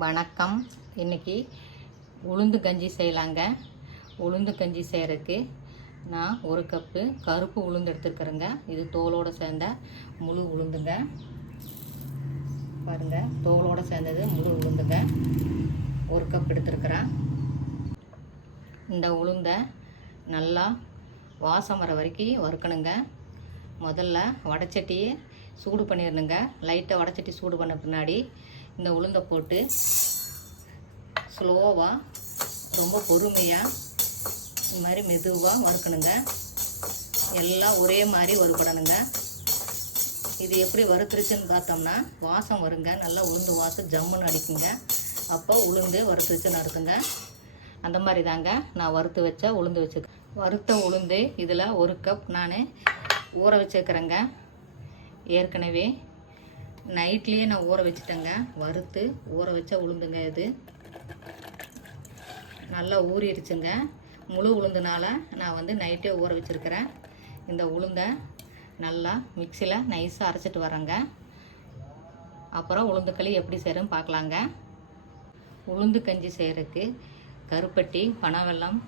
வணக்கம். இன்னைக்கு உளுந்து கஞ்சி செய்யலாங்க. உளுந்து கஞ்சி செய்கிறதுக்கு நான் ஒரு கப்பு கருப்பு உளுந்து எடுத்துருக்குறேங்க. இது தோலோடு சேர்ந்த முழு உளுந்துங்க. பாருங்க தோலோடு சேர்ந்தது முழு உளுந்துங்க. ஒரு கப் எடுத்துருக்குறேன். இந்த உளுந்தை நல்லா வாசம் வர வரைக்கும் வறுக்கணுங்க. முதல்ல வடச்சட்டியை சூடு பண்ணிடணுங்க. லைட்டாக வடச்சட்டி சூடு பண்ண பின்னாடி இந்த உளுந்தை போட்டு ஸ்லோவாக ரொம்ப பொறுமையாக இந்த மாதிரி மெதுவாக வறுக்கணுங்க. எல்லாம் ஒரே மாதிரி வறுபடணுங்க. இது எப்படி வறுத்துருச்சுன்னு பார்த்தோம்னா வாசம் வருங்க. நல்லா உளுந்து வாசம் ஜம்முன்னு அடிக்குங்க. அப்போ உளுந்து வறுத்துருச்சுன்னு அர்த்தங்க. அந்த மாதிரி தாங்க நான் வறுத்து வச்ச உளுந்து வச்சுருக்கேன். வறுத்த உளுந்து இதில் ஒரு கப் நான் ஊற வச்சுருக்கிறேங்க. ஏற்கனவே நைட்லேயே நான் ஊற வச்சுட்டேங்க. வறுத்து ஊற வச்ச உளுந்துங்க இது. நல்லா ஊறிடுச்சுங்க. முழு உளுந்துனால நான் வந்து நைட்டே ஊற வச்சுருக்கிறேன். இந்த உளுந்தை நல்லா மிக்சியில் நைஸாக அரைச்சிட்டு வரேங்க. அப்புறம் உளுந்து களி எப்படி செய்கிறேன்னு பார்க்கலாங்க. உளுந்து கஞ்சி செய்கிறதுக்கு கருப்பட்டி பனவெல்லம்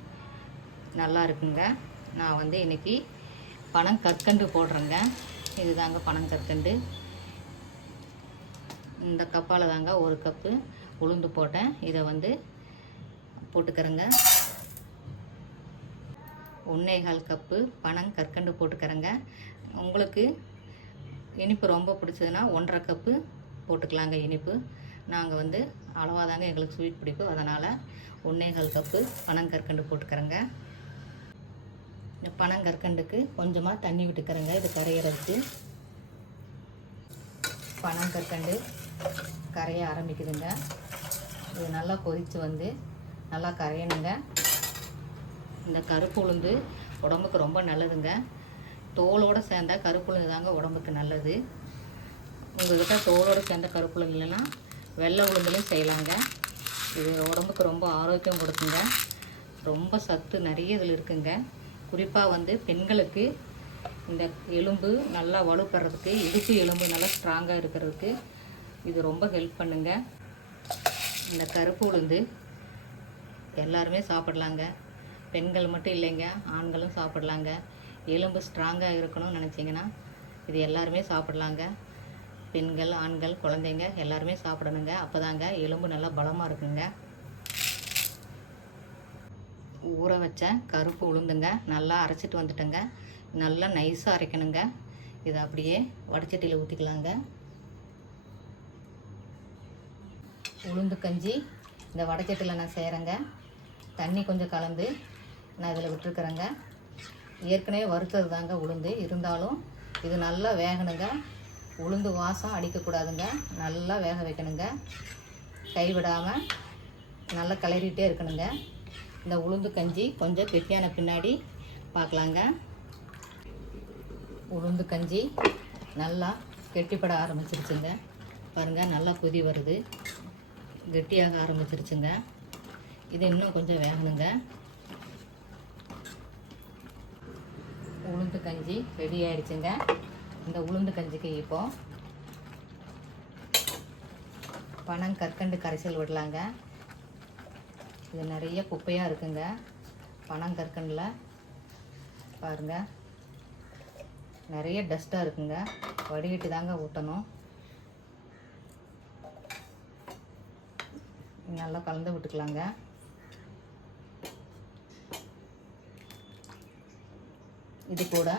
நல்லா இருக்குங்க. நான் வந்து இன்றைக்கி பனங்கற்கண்டு போடுறேங்க. இதுதாங்க பனங்கற்கண்டு. இந்த கப்பால் தாங்க ஒரு கப்பு உளுந்து போட்டேன். இதை வந்து போட்டுக்கிறேங்க. ஒன்றேகால் கப்பு பனம் கற்கண்டு போட்டுக்கிறேங்க. உங்களுக்கு இனிப்பு ரொம்ப பிடிச்சதுன்னா ஒன்றரை கப்பு போட்டுக்கலாங்க இனிப்பு. நாங்கள் வந்து அளவாக தாங்க எங்களுக்கு ஸ்வீட் பிடிக்கும் அதனால் ஒன்றேகால் கப்பு பனங்கற்கண்டு போட்டுக்கிறேங்க. இந்த பனங்கற்கண்டுக்கு கொஞ்சமாக தண்ணி விட்டுக்கிறேங்க. இது கரையிறதுக்கு. பனங்கற்கண்டு கரைய ஆரம்பிக்குதுங்க. இது நல்லா கொதித்து வந்து நல்லா கரையணுங்க. இந்த கருப்பு உளுந்து உடம்புக்கு ரொம்ப நல்லதுங்க. தோலோடு சேர்ந்த கருப்பு உளுந்து தாங்க உடம்புக்கு நல்லது. உங்கள்கிட்ட தோலோடு சேர்ந்த கருப்பு இல்லைன்னா வெள்ளை உளுந்துலையும் செய்யலாங்க. இது உடம்புக்கு ரொம்ப ஆரோக்கியம் கொடுக்குங்க. ரொம்ப சத்து நிறைய இதில் இருக்குங்க. குறிப்பாக வந்து பெண்களுக்கு இந்த எலும்பு நல்லா வலுப்படுறதுக்கு இடுப்பு எலும்பு நல்லா ஸ்ட்ராங்காக இருக்கிறதுக்கு இது ரொம்ப ஹெல்ப் பண்ணுங்க. இந்த கருப்பு உளுந்து எல்லாருமே சாப்பிடலாங்க. பெண்கள் மட்டும் இல்லைங்க ஆண்களும் சாப்பிடலாங்க. எலும்பு ஸ்ட்ராங்காக இருக்கணும்னு நினச்சிங்கன்னா இது எல்லாருமே சாப்பிடலாங்க. பெண்கள் ஆண்கள் குழந்தைங்க எல்லாருமே சாப்பிடணுங்க. அப்போ தாங்க எலும்பு நல்லா பலமாக இருக்குங்க. ஊற வச்ச கருப்பு உளுந்துங்க நல்லா அரைச்சிட்டு வந்துட்டேங்க. நல்லா நைஸாக அரைக்கணுங்க. இதை அப்படியே வடச்சட்டியில் ஊற்றிக்கலாங்க உளுந்து கஞ்சி இந்த வடச்சட்டியில் நான் செய்கிறேங்க தண்ணி கொஞ்சம் கலந்து நான் இதில் விட்டுருக்குறேங்க. ஏற்கனவே வறுத்தது தாங்க உளுந்து. இருந்தாலும் இது நல்லா வேகணுங்க. உளுந்து வாசம் அடிக்கக்கூடாதுங்க. நல்லா வேக வைக்கணுங்க. கைவிடாமல் நல்லா கிளறிட்டே இருக்கணுங்க. இந்த உளுந்து கஞ்சி கொஞ்சம் கெட்டியான பின்னாடி பார்க்கலாங்க உளுந்து கஞ்சி நல்லா கெட்டிப்பட ஆரம்பிச்சிருச்சுங்க. பாருங்கள் நல்லா கொதி வருது. கெட்டியாக ஆரம்பிச்சிருச்சுங்க. இது இன்னும் கொஞ்சம் வேகணுங்க. உளுந்து கஞ்சி ரெடி ஆயிடுச்சுங்க. இந்த உளுந்து கஞ்சிக்கு இப்போ பணம் கற்கண்டு கரைசல் விடலாங்க. இது நிறைய குப்பையாக இருக்குங்க. பணம் கற்கண்டில் பாருங்கள் நிறைய டஸ்ட்டாக இருக்குங்க. வடிகட்டி தாங்க ஊட்டணும் நல்லா கலந்து விட்டுக்கலாங்க. இது கூட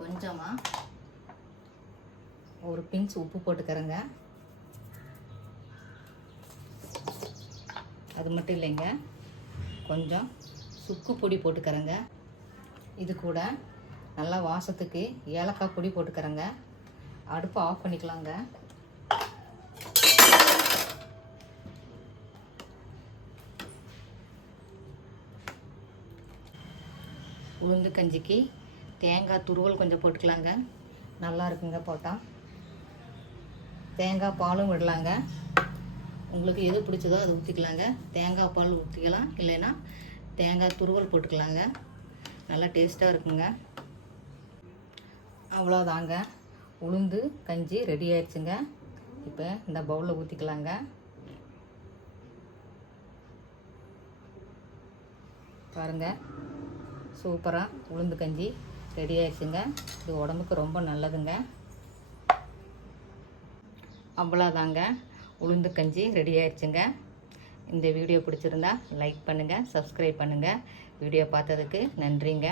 கொஞ்சமாக ஒரு பிஞ்ச் உப்பு போட்டுக்கிறேங்க. அது மட்டும் இல்லைங்க. கொஞ்சம் சுக்கு பொடி போட்டுக்கிறேங்க. இது கூட நல்லா வாசத்துக்கு ஏலக்காய் பொடி போட்டுக்கிறேங்க. அடுப்பை ஆஃப் பண்ணிக்கலாங்க. உளுந்து கஞ்சிக்கு தேங்காய் துருவல் கொஞ்சம் போட்டுக்கலாங்க. நல்லா இருக்குங்க போட்டால் தேங்காய் பாலும் விடலாங்க. உங்களுக்கு எது பிடிச்சதோ அது ஊற்றிக்கலாங்க தேங்காய் பால் ஊற்றிக்கலாம் இல்லைன்னா தேங்காய் துருவல் போட்டுக்கலாங்க. நல்லா டேஸ்ட்டாக இருக்குங்க. அவ்வளோதாங்க. உளுந்து கஞ்சி ரெடி ஆயிடுச்சுங்க. இப்போ இந்த பவுலில் ஊற்றிக்கலாங்க பாருங்கள் சூப்பராக உளுந்து கஞ்சி ரெடி ஆயிடுச்சுங்க. இது உடம்புக்கு ரொம்ப நல்லதுங்க. அவ்வளோதாங்க உளுந்து கஞ்சி ரெடி ஆயிடுச்சுங்க. இந்த வீடியோ பிடிச்சிருந்தா லைக் பண்ணுங்கள் சப்ஸ்கிரைப் பண்ணுங்கள் வீடியோ பார்த்ததுக்கு நன்றிங்க.